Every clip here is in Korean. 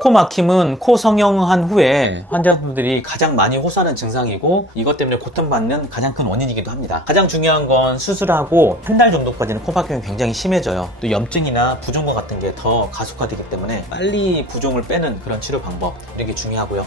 코 막힘은 코 성형한 후에 환자분들이 가장 많이 호소하는 증상이고 이것 때문에 고통받는 가장 큰 원인이기도 합니다. 가장 중요한 건 수술하고 한 달 정도까지는 코 막힘이 굉장히 심해져요. 또 염증이나 부종과 같은 게 더 가속화되기 때문에 빨리 부종을 빼는 그런 치료 방법, 이런 게 중요하고요.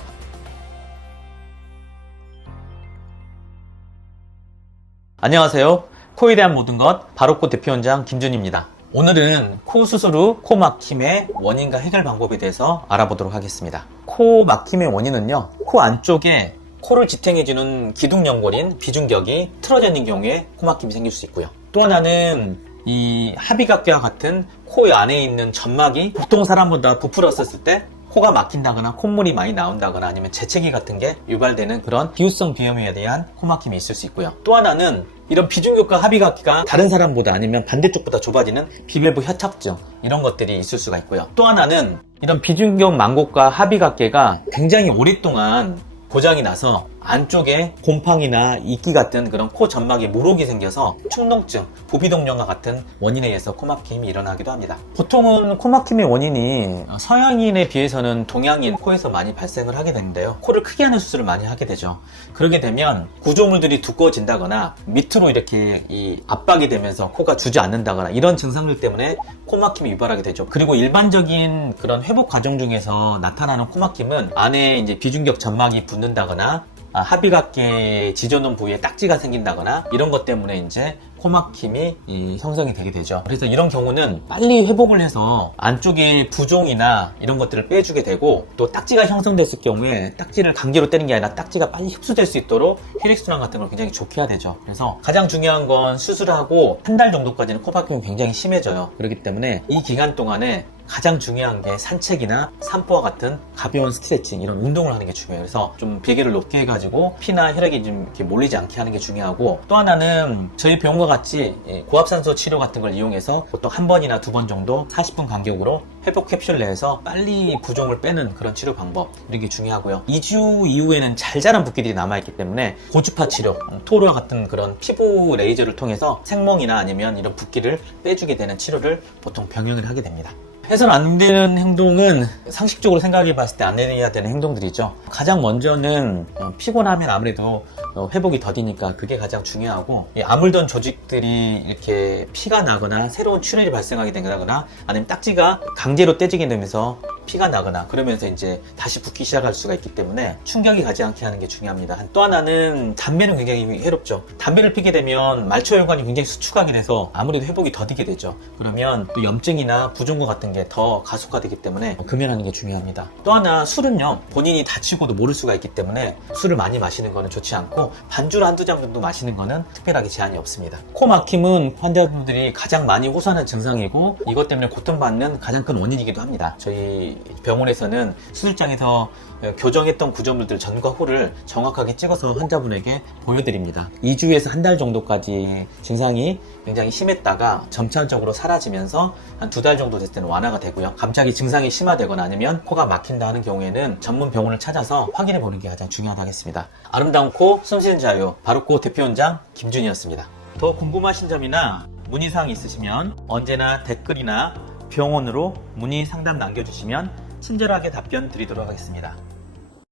안녕하세요. 코에 대한 모든 것 바로코 대표원장 김준입니다. 오늘은 코 수술 후 코 막힘의 원인과 해결 방법에 대해서 알아보도록 하겠습니다. 코 막힘의 원인은요, 코 안쪽에 코를 지탱해주는 기둥연골인 비중격이 틀어져 있는 경우에 코 막힘이 생길 수 있고요. 또 하나는 이 합의각과 같은 코 안에 있는 점막이 보통 사람보다 부풀었을 때 코가 막힌다거나 콧물이 많이 나온다거나 아니면 재채기 같은 게 유발되는 그런 비후성 비염에 대한 코 막힘이 있을 수 있고요. 또 하나는 이런 비중격과 합의각기가 다른 사람보다 아니면 반대쪽보다 좁아지는 비밸브 협착증, 이런 것들이 있을 수가 있고요. 또 하나는 이런 비중격 망곡과 합의각계가 굉장히 오랫동안 고장이 나서 안쪽에 곰팡이나 이끼 같은 그런 코 점막에 물혹이 생겨서 충농증, 부비동염과 같은 원인에 의해서 코 막힘이 일어나기도 합니다. 보통은 코 막힘의 원인이 서양인에 비해서는 동양인 코에서 많이 발생을 하게 되는데요. 코를 크게 하는 수술을 많이 하게 되죠. 그러게 되면 구조물들이 두꺼워진다거나 밑으로 이렇게 이 압박이 되면서 코가 주저앉는다거나 이런 증상들 때문에 코 막힘이 유발하게 되죠. 그리고 일반적인 그런 회복 과정 중에서 나타나는 코 막힘은 안에 이제 비중격 점막이 붙는다거나 합의각계 지져놓은 부위에 딱지가 생긴다거나 이런 것 때문에 이제 코 막힘이 형성이 되게 되죠. 그래서 이런 경우는 빨리 회복을 해서 안쪽에 부종이나 이런 것들을 빼주게 되고, 또 딱지가 형성됐을 경우에 딱지를 강제로 떼는 게 아니라 딱지가 빨리 흡수될 수 있도록 혈액순환 같은 걸 굉장히 좋게 해야 되죠. 그래서 가장 중요한 건 수술하고 한 달 정도까지는 코 막힘이 굉장히 심해져요. 그렇기 때문에 이 기간 동안에 가장 중요한 게 산책이나 산보와 같은 가벼운 스트레칭, 이런 운동을 하는 게 중요해요. 그래서 좀 베개를 높게 해가지고 피나 혈액이 좀 이렇게 몰리지 않게 하는 게 중요하고, 또 하나는 저희 병원과 같이 고압산소 치료 같은 걸 이용해서 보통 한 번이나 두 번 정도 40분 간격으로 회복 캡슐 내에서 빨리 부종을 빼는 그런 치료 방법, 이런 게 중요하고요. 2주 이후에는 잘 자란 붓기들이 남아있기 때문에 고주파 치료, 토르와 같은 그런 피부 레이저를 통해서 생멍이나 아니면 이런 붓기를 빼주게 되는 치료를 보통 병행을 하게 됩니다. 해서는 안 되는 행동은 상식적으로 생각해 봤을 때 안 해야 되는 행동들이죠. 가장 먼저는 피곤하면 아무래도 회복이 더디니까 그게 가장 중요하고, 아물던 조직들이 이렇게 피가 나거나 새로운 출혈이 발생하게 되거나 아니면 딱지가 강제로 떼지게 되면서 피가 나거나 그러면서 이제 다시 붓기 시작할 수가 있기 때문에 충격이 가지 않게 하는 게 중요합니다. 또 하나는 담배는 굉장히 해롭죠. 담배를 피게 되면 말초혈관이 굉장히 수축하게 돼서 아무래도 회복이 더디게 되죠. 그러면 또 염증이나 부종과 같은 게 더 가속화되기 때문에 금연하는 게 중요합니다. 또 하나, 술은요, 본인이 다치고도 모를 수가 있기 때문에 술을 많이 마시는 거는 좋지 않고 반주로 한두 잔 정도 마시는 거는 특별하게 제한이 없습니다. 코 막힘은 환자분들이 가장 많이 호소하는 증상이고 이것 때문에 고통받는 가장 큰 원인이기도 합니다. 저희 병원에서는 수술장에서 교정했던 구조물들 전과 후를 정확하게 찍어서 환자분에게 보여드립니다. 2주에서 한 달 정도까지 증상이 굉장히 심했다가 점차적으로 사라지면서 한 2달 정도 됐을 때는 완화가 되고요. 갑자기 증상이 심화되거나 아니면 코가 막힌다 하는 경우에는 전문 병원을 찾아서 확인해 보는 게 가장 중요하겠습니다. 아름다운 코, 숨쉬는 자유, 바로코 대표원장 김준이었습니다. 더 궁금하신 점이나 문의사항이 있으시면 언제나 댓글이나 병원으로 문의 상담 남겨주시면 친절하게 답변 드리도록 하겠습니다.